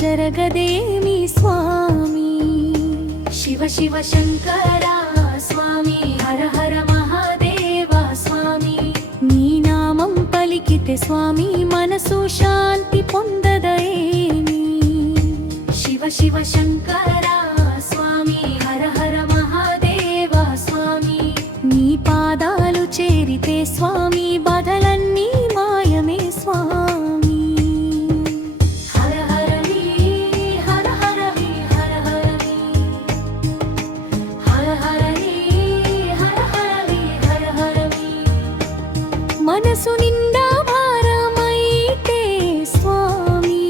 జరగదేమి స్వామి. శివ శివ శంకర స్వామి, హర హర మహాదేవ స్వామి. నీ నామం పలికితే స్వామి మనసు శాంతి పొందదేమి. శివ శివ శంకర స్వామి, హర హర మహాదేవ స్వామి. నీ పాదాలు చేరితే స్వామి బాధలన్నీ మాయమే స్వామి. హర హరవి హర హరవి హర హరవి హర హరవి హర హరవి హర హరవి. మనసు నిండా భారమైతే స్వామి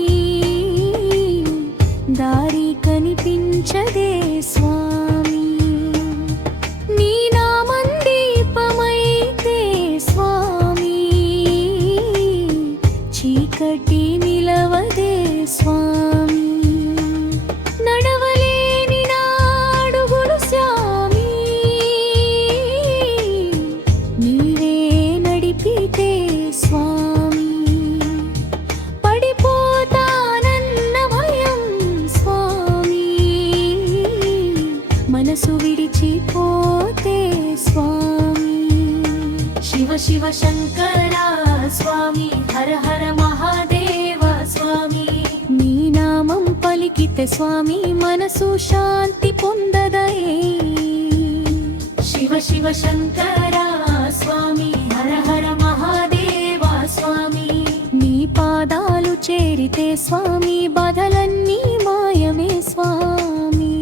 దారి కనిపించదే స్వామి. నీ నామం దీపమైతే స్వామి చీకటి నిలవదే స్వామి. నడవలేని నాడుగులు స్వామి నీవే నడిపితే స్వామి. పడిపోతానన్న భయం స్వామి మనసు విడిచిపోతే స్వామి. శివ శివ శంకర స్వామి, హర హర మహాదేవ స్వామి. నీ నామం పలికితే స్వామి మనసు శాంతి పొందదయే. శివ శివ శంకర స్వామి, హర హర మహాదేవ స్వామి. నీ పాదాలు చేరితే స్వామి బాధలన్నీ మాయమే స్వామి.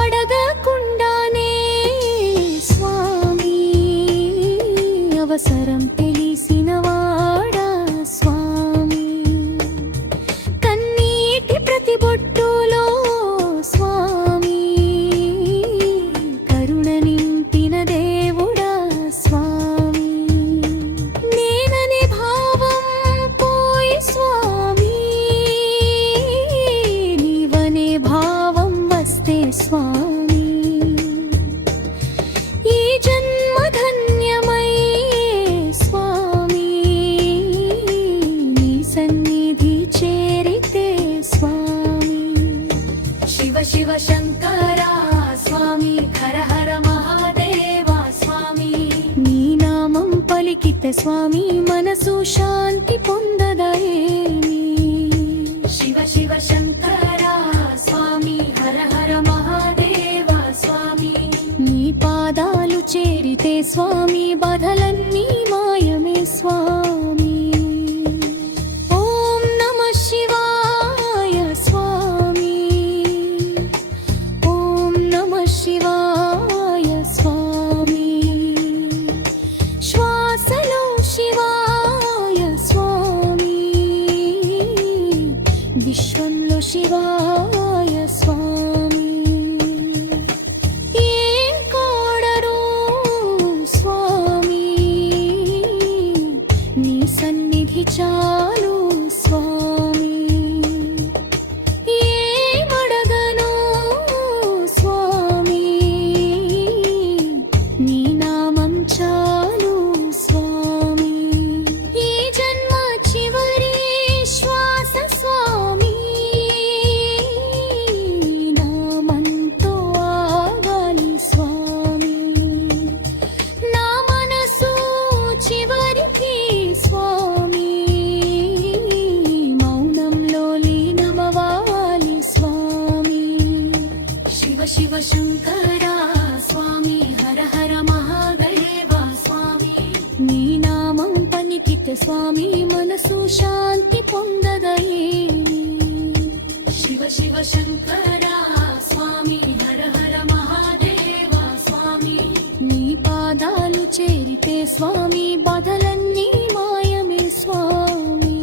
అడగకుండానే స్వామి అవసరం తెలిసిన వాడా స్వామి. కన్నీటి ప్రతి బొట్టులో స్వామి కరుణ నింపిన దేవుడా స్వామి. నేననే భావం పోయి స్వామి నీవనే భావం వస్తే స్వామి. ఈ జన్మ ధన్యమయ్యే స్వామి నీ సన్నిధి చేరితే స్వామి. శివ శివ శంకర స్వామి, హర హర మహాదేవ స్వామి. నీ నామం పలికితే స్వామి మనసు శాంతి పొందదేమి. శివ శివ శంకర స్వామి, హర హర మహాదేవ స్వామి. నీ పాదాలు చేరితే స్వామి బాధలన్నీ మాయమే స్వామి. ఓం నమః శివాయ స్వామి, ఓం నమః శివాయ స్వామి. శ్వాసలో శివాయ స్వామి, విశ్వంలో శివాయ స్వామి. ఏం కోడరు స్వామి నీ సన్నిధి చాలు స్వామి. ఏమడగను స్వామి నీ నామం చాలు స్వామి. ఈ జన్మ చివరి శ్వాస స్వామి నామంతో ఆగాలి స్వామి. నా మనసు చివరికి స్వామి మౌనంలో లీనమవ్వాలి స్వామి. శివ శివ శంకర స్వామి, హర హర మహాదేవ స్వామి. నీ నామం పలికితే స్వామి మనసు శాంతి పొందదయేమి. శివ శివ శంకర స్వామి, హర హర మహాదేవ స్వామి. నీ పాదాలు చేరితే స్వామి బాధలన్నీ మాయమే స్వామి.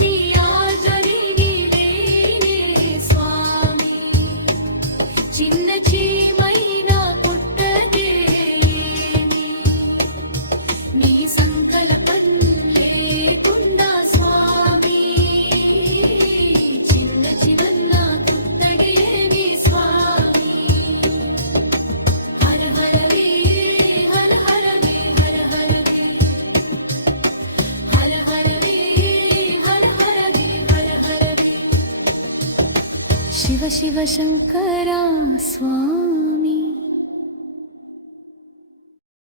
నీ ఆదరి నీవేనే స్వామి, చిన్న చీమైనా పుట్టదేమి. నీ సంకల్పం లేకుండా స్వామి శివ శంకరా స్వామి.